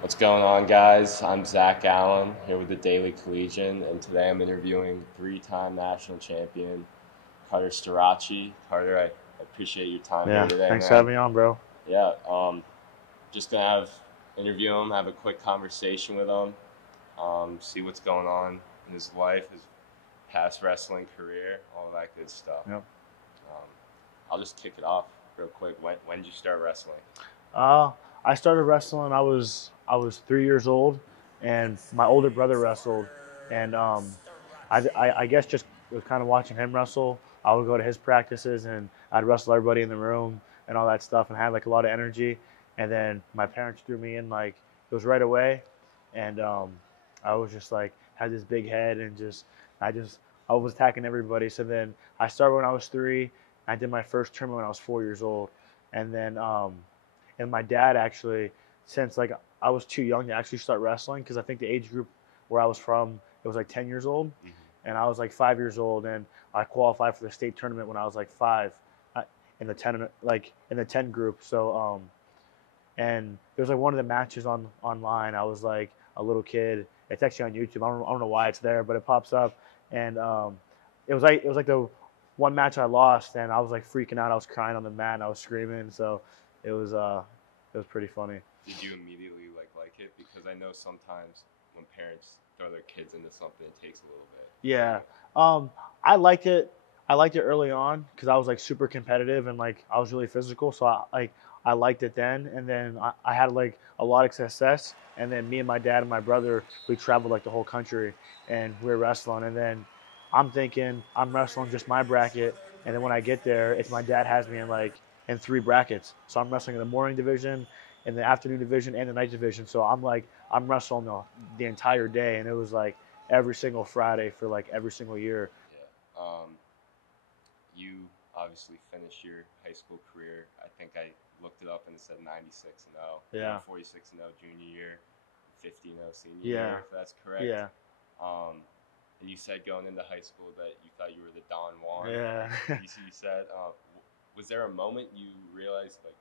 What's going on, guys? I'm Zach Allen here with the Daily Collegian, and today I'm interviewing three-time national champion Carter Starocci. Carter, I appreciate your time here Yeah, today, thanks for man. having me on, bro. Yeah, just gonna interview him, have a quick conversation with him, see what's going on in his life, his past wrestling career, all that good stuff. Yep. Um, I'll just kick it off real quick. When did you start wrestling? Uh, I started wrestling. I was 3 years old, and my older brother wrestled, and I guess just was kind of watching him wrestle. I would go to his practices, and I'd wrestle everybody in the room and all that stuff, and had like a lot of energy. And then my parents threw me in like it was right away, and I was just like had this big head and I just I was attacking everybody. So then I started when I was 3. I did my first tournament when I was 4 years old, and then and my dad actually, since like I was too young to actually start wrestling, because I think the age group where I was from, it was like 10 years old, Mm-hmm. and I was like 5 years old, and I qualified for the state tournament when I was like 5, in the 10 group. So and there was like one of the matches online. I was like a little kid. It's actually on YouTube. I don't know why it's there, but it pops up, and it was like the one match I lost, and I was like freaking out. I was crying on the mat, and I was screaming. So it was it was pretty funny. Did you immediately like it? Because I know sometimes when parents throw their kids into something, it takes a little bit. Yeah. Um, I liked it. I liked it early on because I was like super competitive and like I was really physical. So I liked it then, and then I had like a lot of success. And then me and my dad and my brother, we traveled like the whole country, and we were wrestling. And then I'm thinking I'm wrestling just my bracket, and then when I get there, it's my dad has me in like in 3 brackets. So I'm wrestling in the morning division, in the afternoon division, and the night division. So I'm wrestling the entire day, and it was like every single Friday for like every single year. Yeah. You obviously finished your high school career. I think I looked it up and it said 96-0. You Yeah. went 46-0 junior year, 50-0 senior Yeah. year, if that's correct. Yeah. Um, and you said going into high school that you thought you were the Don Juan. Yeah. You said, was there a moment you realized like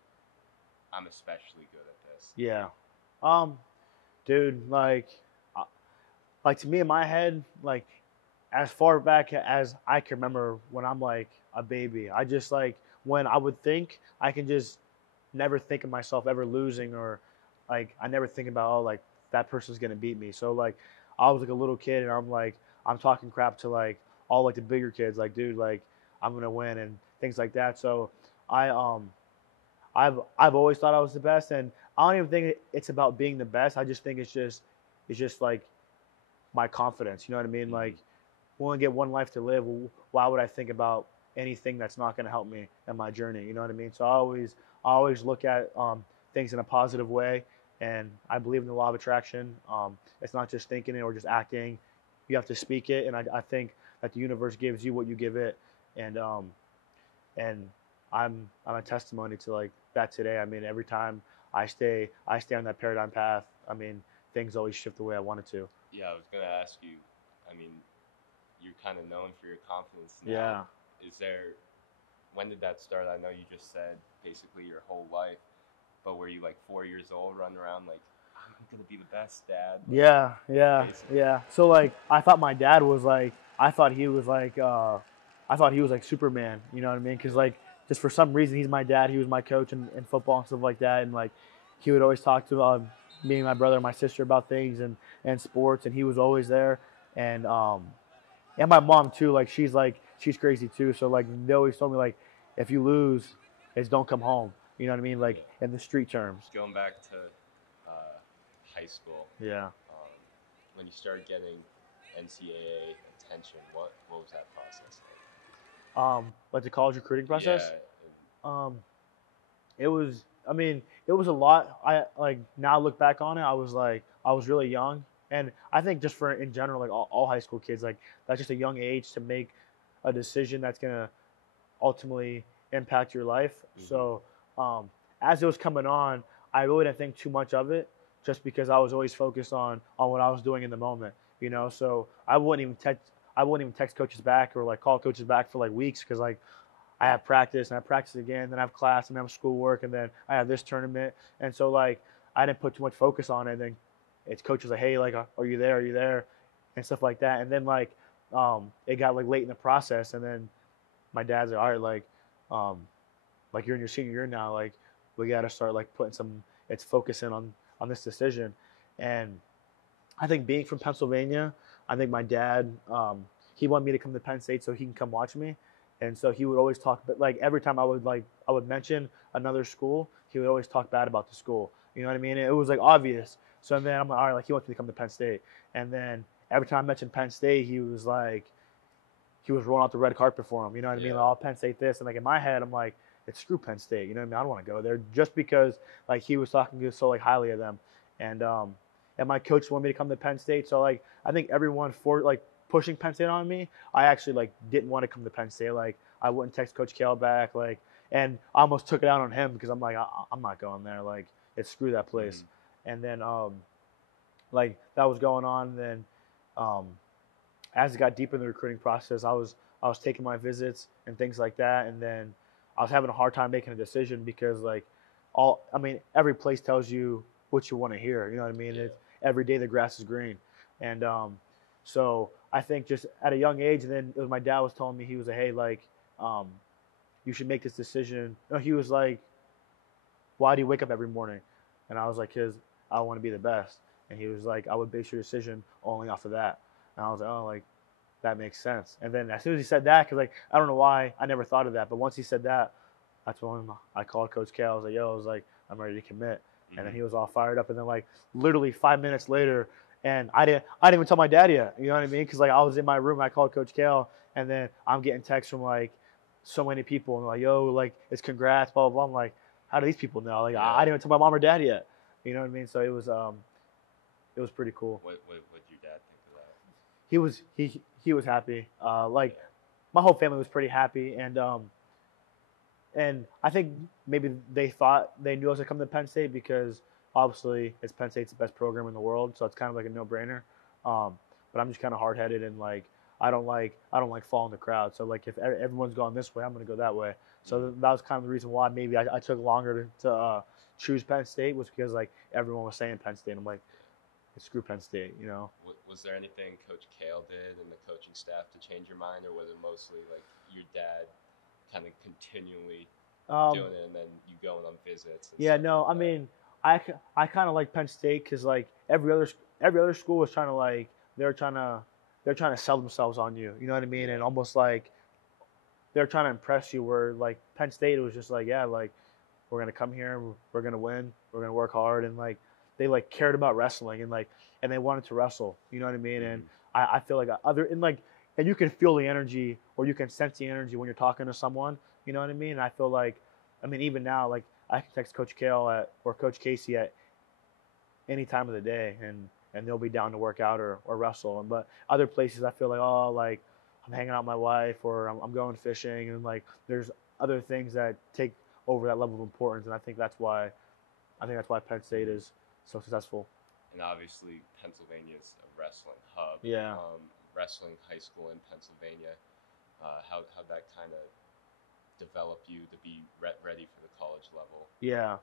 I'm especially good at this? Yeah. Um, dude, uh, like to me in my head, like as far back as I can remember when I'm like a baby, I just like when I would think I can just never think of myself ever losing, or like I never think about, oh, like that person's gonna beat me. So like I was like a little kid, and I'm talking crap to like all like the bigger kids, like, dude, like I'm gonna win and things like that. So I I've always thought I was the best, and I don't even think it's about being the best. I just think it's just like my confidence. You know what I mean? Mm-hmm. Like we only get one life to live. Why would I think about anything that's not going to help me in my journey? You know what I mean? So I always look at things in a positive way, and I believe in the law of attraction. It's not just thinking it or just acting. You have to speak it, and I think that the universe gives you what you give it, and and I'm a testimony to like that today. I mean, every time I stay on that paradigm path. I mean, things always shift the way I want it to. Yeah, I was gonna ask you. I mean, you're kind of known for your confidence now. Yeah. Is there when did that start? I know you just said basically your whole life, but were you like 4 years old, running around like I'm gonna be the best dad? Like, Yeah, yeah, basically. yeah. So like, I thought my dad was like, I thought he was like, I thought he was like Superman. You know what I mean? Because like, just for some reason, he's my dad. He was my coach in football and stuff like that. And like, he would always talk to me and my brother and my sister about things and sports, and he was always there. And and my mom too. She's crazy too. So like, they always told me like, if you lose, is don't come home. You know what I mean? Yeah. Like in the street terms. Going back to uh, high school, Yeah. um, when you started getting NCAA attention, what was that process Like the college recruiting like? Yeah. process. Um, it was. I mean, it was a lot. I like now look back on it. I was really young, and I think just for in general, like all high school kids, like that's just a young age to make a decision that's gonna ultimately impact your life. Mm-hmm. So as it was coming on, I really didn't think too much of it, just because I was always focused on what I was doing in the moment. You know, so I wouldn't even text coaches back or like call coaches back for like weeks, because like I have practice and I practice again, then I have class and I have schoolwork, and then I have this tournament, and so like I didn't put too much focus on it. And then it's coach was like, hey, like, are you there? Are you there? And stuff like that. And then like it got like late in the process, and then my dad's like, all right, like you're in your senior year now, like we got to start like putting it's focusing on this decision. And I think being from Pennsylvania, I think my dad, he wanted me to come to Penn State so he can come watch me. And so he would always talk, but like every time I would mention another school, he would always talk bad about the school. You know what I mean? It was like obvious. So then I'm like, all right, like he wants me to come to Penn State. And then every time I mentioned Penn State, he was rolling out the red carpet for him. You know what I mean? Like, oh, Penn State this. And like in my head, I'm like, it's screw Penn State. You know what I mean? I don't want to go there just because like he was talking so like highly of them. And my coach wanted me to come to Penn State. So like I think everyone for like pushing Penn State on me, I actually like didn't want to come to Penn State. Like I wouldn't text Coach Kale back. Like, and I almost took it out on him because I'm like, I'm not going there. Like it's screw that place. Mm-hmm. And then like that was going on. And then as it got deeper in the recruiting process, I was taking my visits and things like that. And then I was having a hard time making a decision because like every place tells you what you want to hear. You know what I mean? Yeah. Every day the grass is green. And so I think just at a young age, and then it was my dad was telling me, he was like, hey, like you should make this decision. No, he was like, why do you wake up every morning? And I was like, because I want to be the best. And he was like, I would base your decision only off of that. And I was like, oh, like that makes sense. And then as soon as he said that, because like I don't know why I never thought of that, but once he said that, that's when I called Coach Kale. I was like, yo, I was like, I'm ready to commit. Mm-hmm. And then he was all fired up. And then like literally 5 minutes later, and I didn't even tell my dad yet. You know what I mean? Because like I was in my room, and I called Coach Kale, and then I'm getting texts from like so many people, and they're like, yo, like it's congrats, blah blah blah. I'm like, how do these people know? Like I didn't even tell my mom or dad yet. You know what I mean? So it was pretty cool. What did your dad think of that? He was happy. My whole family was pretty happy, and I think maybe they thought they knew I was gonna come to Penn State because obviously it's Penn State's the best program in the world, so it's kind of like a no-brainer. But I'm just kind of hard-headed and like I don't like following the crowd. So like if everyone's going this way, I'm gonna go that way. So that was kind of the reason why maybe I took longer to choose Penn State, was because like everyone was saying Penn State. I'm like, screw Penn State, you know. Was there anything Coach Kale did and the coaching staff to change your mind, or was it mostly like your dad kind of continually doing it, and then you going on visits? Yeah, no, like I mean, I kind of like Penn State because like every other school was trying to like they're trying to sell themselves on you, you know what I mean, and almost like they're trying to impress you. Where like Penn State, it was just like, yeah, like we're gonna come here, we're gonna win, we're gonna work hard, and like they like cared about wrestling and they wanted to wrestle, you know what I mean? Mm-hmm. And I feel like and you can feel the energy, or you can sense the energy when you're talking to someone, you know what I mean? And I feel like, I mean, even now, like I can text Coach Kale or Coach Casey at any time of the day, and they'll be down to work out or wrestle. But other places, I feel like, oh, like I'm hanging out with my wife, or I'm going fishing, and like there's other things that take over that level of importance. And I think that's why Penn State is so successful. And obviously, Pennsylvania is a wrestling hub. Yeah. Wrestling high school in Pennsylvania. How'd that kind of develop you to be ready for the college level? Yeah.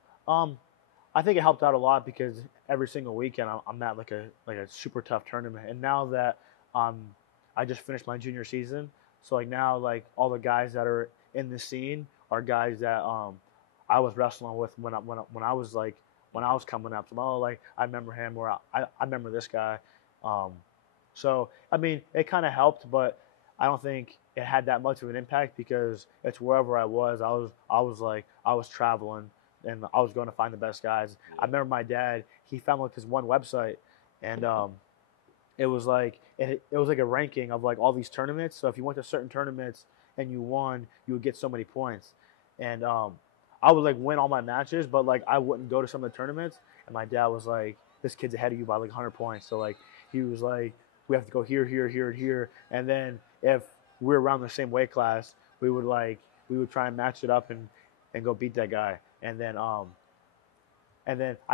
I think it helped out a lot because every single weekend I'm at like a super tough tournament. And now that I just finished my junior season, so like now like all the guys that are in the scene are guys that I was wrestling with when I was coming up. So, oh, like I remember him, or I remember this guy. So I mean, it kind of helped, but I don't think it had that much of an impact because it's wherever I was. I was traveling, and I was going to find the best guys. Yeah. I remember my dad. He found like this one website, and it was like a ranking of like all these tournaments. So if you went to certain tournaments and you won, you would get so many points. And I would like win all my matches, but like I wouldn't go to some of the tournaments. And my dad was like, "This kid's ahead of you by like 100 points." So like he was like, "We have to go here, here, here, and here." And then if we're around the same weight class, we would try and match it up and go beat that guy. And then I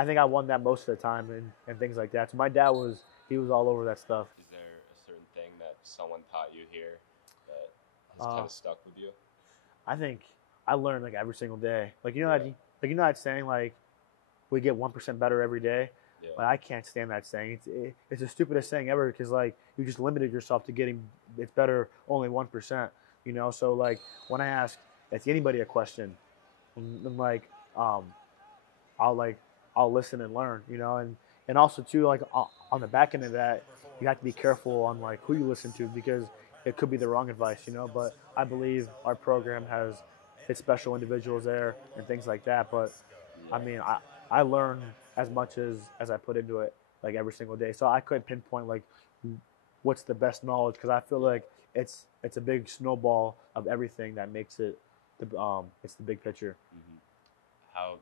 think I won that most of the time and things like that. So my dad was all over that stuff. Is there a certain thing that someone taught you here that has kind of stuck with you? I think I learned like every single day. Like you know that saying like we get 1% better every day. Yeah. But I can't stand that saying. It's the stupidest saying ever because like you just limited yourself to getting it's better only 1%. You know, so like when I ask anybody a question, I'm like I'll like I'll listen and learn. You know, and also too like on the back end of that, you have to be careful on like who you listen to because it could be the wrong advice. You know, but I believe our program has its special individuals there and things like that. But I mean, I learn as much as I put into it like every single day. So I couldn't pinpoint like what's the best knowledge because I feel like it's a big snowball of everything that makes it it's the big picture. Mm-hmm. How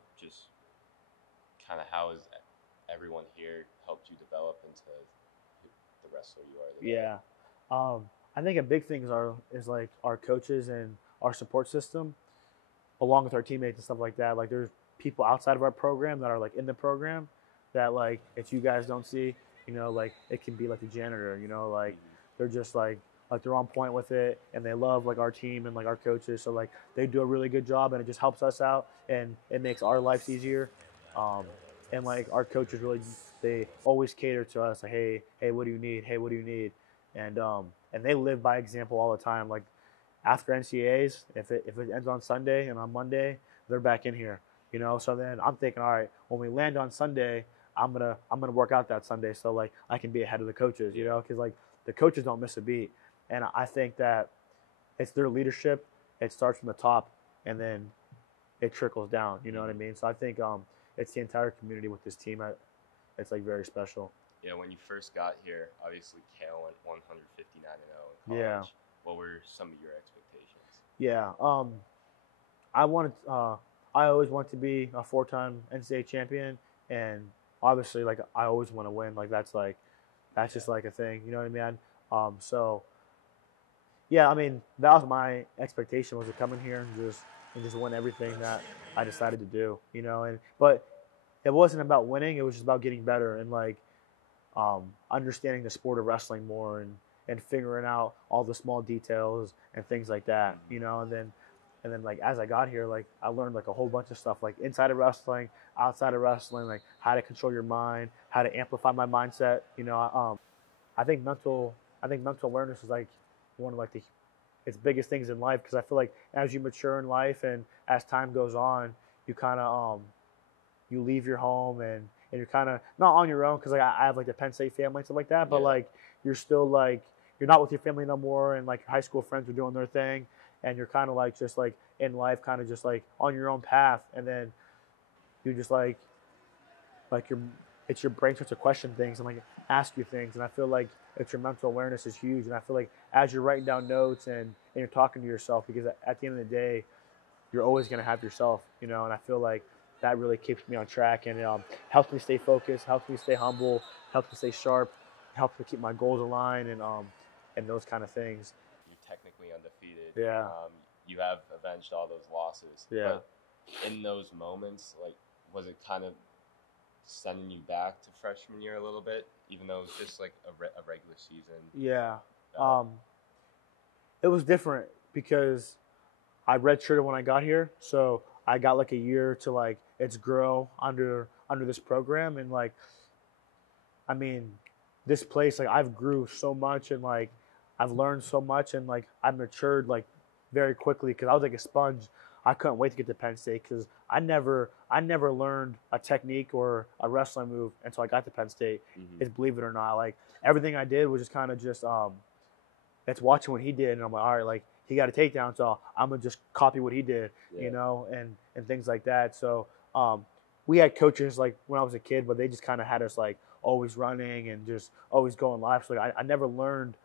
has everyone here helped you develop into the wrestler you are today? Yeah, I think a big thing is like our coaches and our support system, along with our teammates and stuff like that. Like there's people outside of our program that are like in the program that like if you guys don't see, you know, like it can be like the janitor, you know, like they're just like they're on point with it and they love like our team and like our coaches. So like they do a really good job and it just helps us out and it makes our lives easier. And like our coaches really, they always cater to us. Like, hey, what do you need? Hey, what do you need? And they live by example all the time. Like after NCAAs, if it ends on Sunday and on Monday, they're back in here. You know, so then I'm thinking, all right, when we land on Sunday, I'm gonna work out that Sunday so like I can be ahead of the coaches. You know, because like the coaches don't miss a beat, and I think that it's their leadership. It starts from the top, and then it trickles down. You know what I mean? So I think it's the entire community with this team. It's like very special. Yeah, when you first got here, obviously Kale went 159-0 in college. Yeah. What were some of your expectations? Yeah. I always wanted to be a 4-time NCAA champion, and obviously, like I always want to win. Like that's just like a thing. You know what I mean? So yeah, I mean that was my expectation, was to come in here and just win everything that I decided to do. You know, but it wasn't about winning. It was just about getting better and like understanding the sport of wrestling more and figuring out all the small details and things like that. You know, and then like as I got here, like I learned like a whole bunch of stuff like inside of wrestling, outside of wrestling, like how to control your mind, how to amplify my mindset. You know, I think mental awareness is like one of like its biggest things in life because I feel like as you mature in life and as time goes on, you kind of you leave your home and you're kind of not on your own because like I have like the Penn State family and stuff like that, but like you're still like you're not with your family no more, and like your high school friends are doing their thing, and you're kind of like just like in life, kind of just like on your own path, and then you just like it's your brain starts to question things and like ask you things, and I feel like it's your mental awareness is huge, and I feel like as you're writing down notes and you're talking to yourself, because at the end of the day, you're always going to have yourself, you know, and I feel like that really keeps me on track and helps me stay focused, helps me stay humble, helps me stay sharp, helps me keep my goals aligned and those kind of things. You're technically undefeated. Yeah. You have avenged all those losses. Yeah. But in those moments, like, was it kind of sending you back to freshman year a little bit, even though it was just like a regular season? Yeah. It was different because I redshirted when I got here, so I got like a year to like grow under this program, and like, I mean, this place, like I've grew so much and like I've learned so much and like I've matured like very quickly because I was like a sponge. I couldn't wait to get to Penn State because I never learned a technique or a wrestling move until I got to Penn State. It's, believe it or not, like everything I did was just kind of just it's watching what he did, and I'm like, all right, like he got a takedown, so I'm gonna just copy what he did, you know, and things like that. So we had coaches like when I was a kid, but they just kind of had us like always running and just always going live. So like, I never learned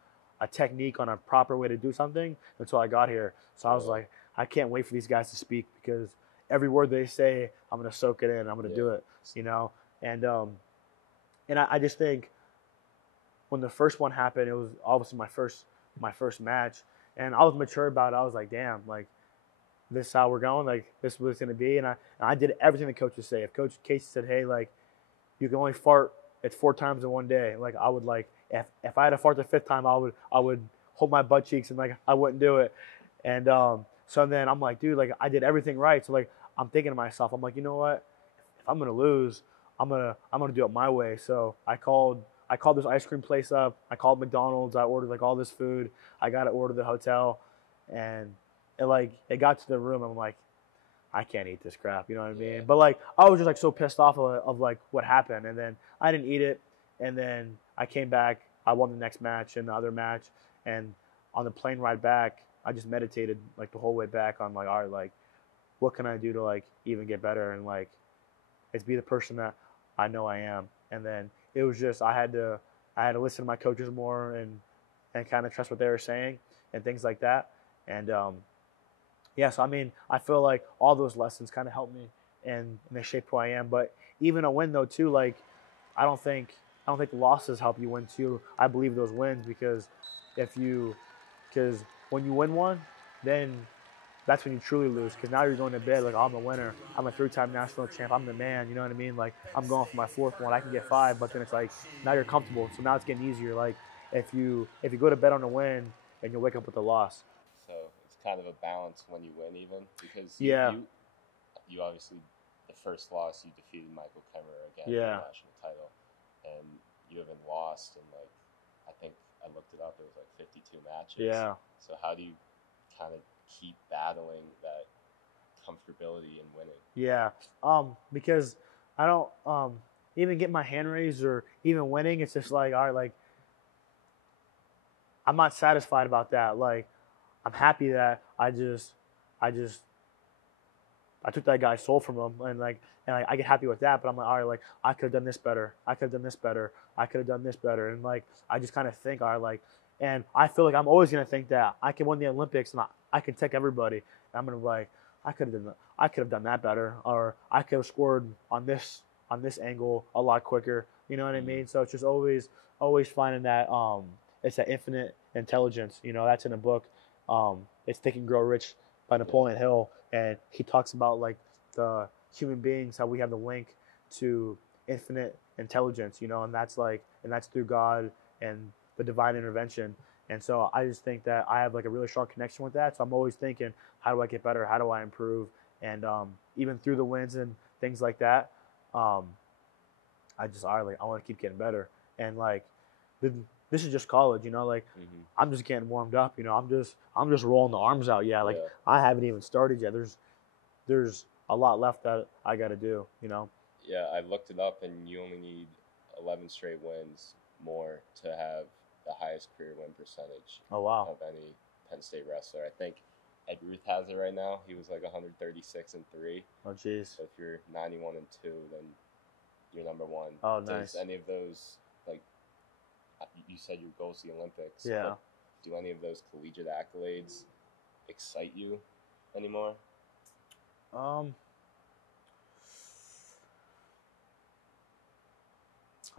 a technique on a proper way to do something until I got here. So I was like, I can't wait for these guys to speak because every word they say, I'm gonna soak it in. I'm gonna do it, you know. And I just think when the first one happened, it was obviously my first match, and I was mature about it. I was like, damn, like this is how we're going. Like this is what it's gonna be. And I did everything the coaches say. If Coach Casey said, hey, like you can only fart it's 4 times in one day, like I would like if I had to fart the 5th time, I would hold my butt cheeks and like I wouldn't do it. And so then I'm like, dude, like I did everything right. So like I'm thinking to myself, I'm like, you know what? if I'm gonna lose, I'm gonna do it my way. So I called this ice cream place up. I called McDonald's. I ordered like all this food. I got to order the hotel, and it got to the room. I'm like, I can't eat this crap. You know what I mean? Yeah. But like I was just like so pissed off of like what happened, and then I didn't eat it, and then I came back. I won the next match and the other match, and on the plane ride back, I just meditated like the whole way back on like, all right, like what can I do to like even get better and like it's be the person that I know I am. And then it was just I had to listen to my coaches more and kind of trust what they were saying and things like that. And yeah, so I mean, I feel like all those lessons kind of helped me and they shape who I am. But even a win though too, like I don't think the losses help you win too. I believe those wins because when you win one, then that's when you truly lose. Because now you're going to bed like, oh, I'm a winner. I'm a 3-time national champ. I'm the man. You know what I mean? Like I'm going for my 4th one. I can get 5, but then it's like now you're comfortable. So now it's getting easier. Like if you go to bed on a win and you wake up with a loss. So it's kind of a balance when you win, even because you obviously the first loss you defeated Michael Kemmerer again for the national title, and you haven't lost in like I think I looked it up. It was like 52 matches. Yeah. So how do you kind of keep battling that comfortability in winning? Yeah. Because I don't even get my hand raised or even winning. It's just like all right, like I'm not satisfied about that. Like I'm happy that I took that guy's soul from him, and I get happy with that. But I'm like, all right, like I could have done this better. I could have done this better. I could have done this better. And like I just kind of think, all right, like, and I feel like I'm always gonna think that I can win the Olympics and I can take everybody. And I'm gonna be like, I could have done that better, or I could have scored on this angle a lot quicker. You know what I mean? So it's just always finding that it's that infinite intelligence. You know, that's in a book. It's Think and Grow Rich by Napoleon Hill, and he talks about like the human beings, how we have the link to infinite intelligence, you know, and that's through God and the divine intervention. And so I just think that I have like a really strong connection with that. So I'm always thinking, how do I get better? How do I improve? And even through the wins and things like that, I want to keep getting better. And like this is just college, you know, like I'm just getting warmed up, you know, I'm just rolling the arms out. I haven't even started yet. There's a lot left that I got to do, you know? Yeah. I looked it up and you only need 11 straight wins more to have the highest career win percentage of any Penn State wrestler. I think Ed Ruth has it right now. He was like 136-3. Oh, jeez. So if you're 91-2, then you're number one. Oh, nice. Does any of those, like, you said your goal is the Olympics. Yeah. But do any of those collegiate accolades excite you anymore? I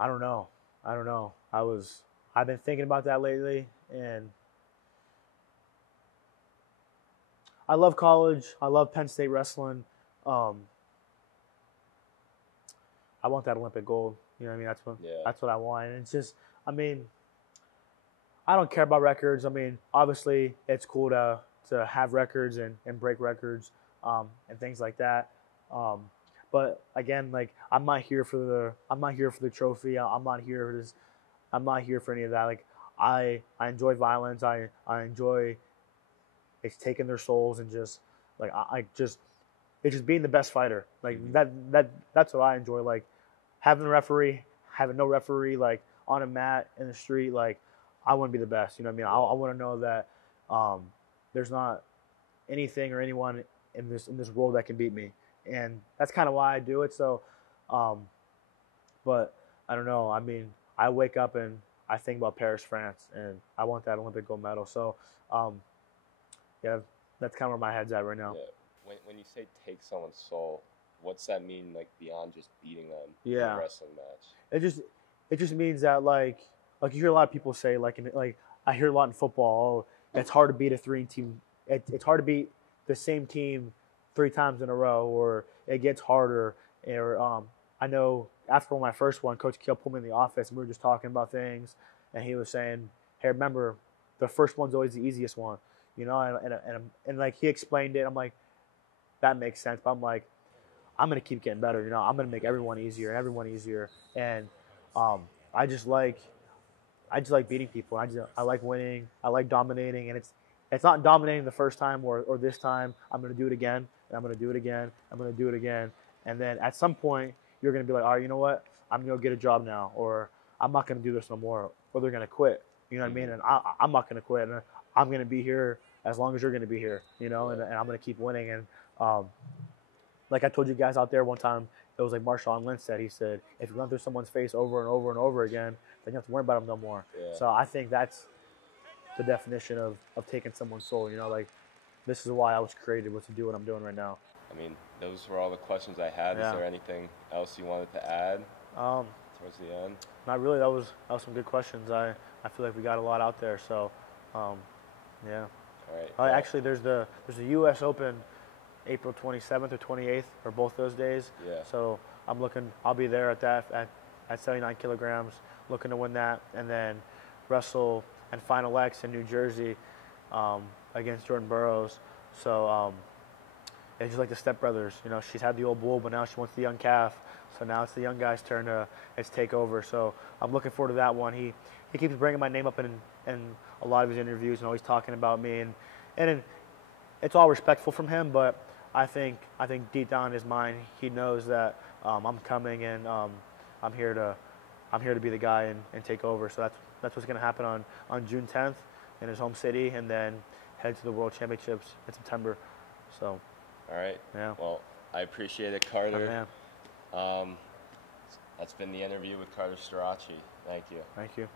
don't know. I've been thinking about that lately, and I love college. I love Penn State wrestling. I want that Olympic gold. You know what I mean? That's what I want. And it's just, I mean, I don't care about records. I mean, obviously, it's cool to have records and break records and things like that. But again, like I'm not here for the trophy. I'm not here for any of that. Like I enjoy violence. I enjoy it's taking their souls and just like it's just being the best fighter. Like that's what I enjoy. Like having a referee, having no referee, like on a mat in the street. Like I want to be the best. You know what I mean? I want to know that there's not anything or anyone in this world that can beat me. And that's kind of why I do it. So, but I don't know. I mean, I wake up and I think about Paris, France, and I want that Olympic gold medal. So, yeah, that's kind of where my head's at right now. Yeah. When you say take someone's soul, what's that mean? Like beyond just beating them in a wrestling match? It just means that like you hear a lot of people say like I hear a lot in football. Oh, it's hard to beat a 3 team. It's hard to beat the same team 3 times in a row, or it gets harder. Or I know after my first one, Coach Keel pulled me in the office and we were just talking about things, and he was saying, "Hey, remember, the first one's always the easiest one." You know, and like he explained it. I'm like, that makes sense. But I'm like, I'm gonna keep getting better. You know, I'm gonna make everyone easier and everyone easier. And I just like beating people. I like winning. I like dominating, and it's not dominating the first time or this time. I'm gonna do it again, and I'm gonna do it again. I'm gonna do it again, and then at some point you're gonna be like, all right, you know what? I'm gonna go get a job now, or I'm not gonna do this no more, or they're gonna quit. You know what I mean? And I'm not gonna quit, and I'm gonna be here as long as you're gonna be here. You know, and I'm gonna keep winning. And like I told you guys out there one time, it was like Marshawn Lynch said. He said, if you run through someone's face over and over and over again, then you have to worry about them no more. Yeah. So I think that's the definition of taking someone's soul. You know, like this is why I was created, was to do what I'm doing right now. I mean, those were all the questions I had. Yeah. Is there anything else you wanted to add towards the end? Not really. That was some good questions. I feel like we got a lot out there. So, yeah. All right. Actually, there's the U.S. Open, April 27th or 28th, or both those days. Yeah. So I'll be there at 79 kilograms, looking to win that, and then wrestle and Final X in New Jersey against Jordan Burroughs. So it's just like the stepbrothers. You know, she's had the old bull, but now she wants the young calf. So now it's the young guy's turn to take over. So I'm looking forward to that one. He keeps bringing my name up in a lot of his interviews and always talking about me, and it's all respectful from him, but I think deep down in his mind he knows that I'm coming, and I'm here to be the guy and take over. So that's what's going to happen on June 10th in his home city, and then head to the World Championships in September. So. All right. Yeah. Well, I appreciate it, Carter. Oh, man. That's been the interview with Carter Starocci. Thank you. Thank you.